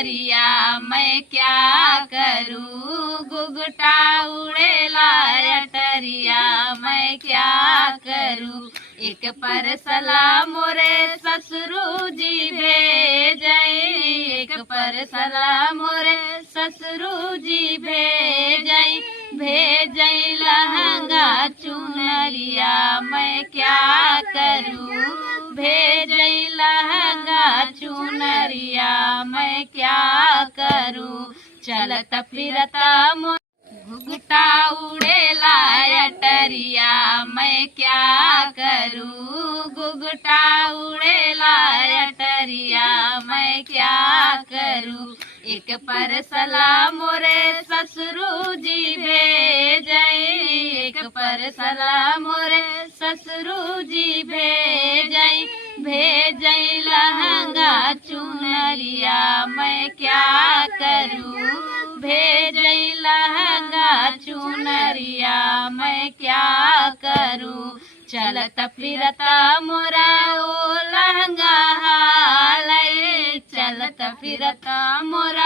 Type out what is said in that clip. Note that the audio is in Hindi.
चुनरिया मैं क्या करूँ, घुघटा उड़ेला अटरिया मैं क्या करूँ। एक परसला मोरे ससुरु जी भेजई, एक परसला मोरे ससुरु जी भेजई, भेजई लहंगा चुनरिया मैं क्या करूँ, भेजई लहंगा चुनरिया मैं क्या करूँ। चलत फिरता घुघटा उड़ेला अटरिया मैं क्या करूँ, घुघटा उड़ेला अटरिया मैं क्या करूँ। एक परसला मोरे ससुरु जी भेजई, एक परसला मोरे ससुरु जी भेजई, भेजई लहंगा चुनरिया मैं क्या करूँ, भेजई लहंगा चुनरिया मैं क्या करूँ। चलत फिरता मोरा ओ लहंगा हालई, चलत फिरता मोरा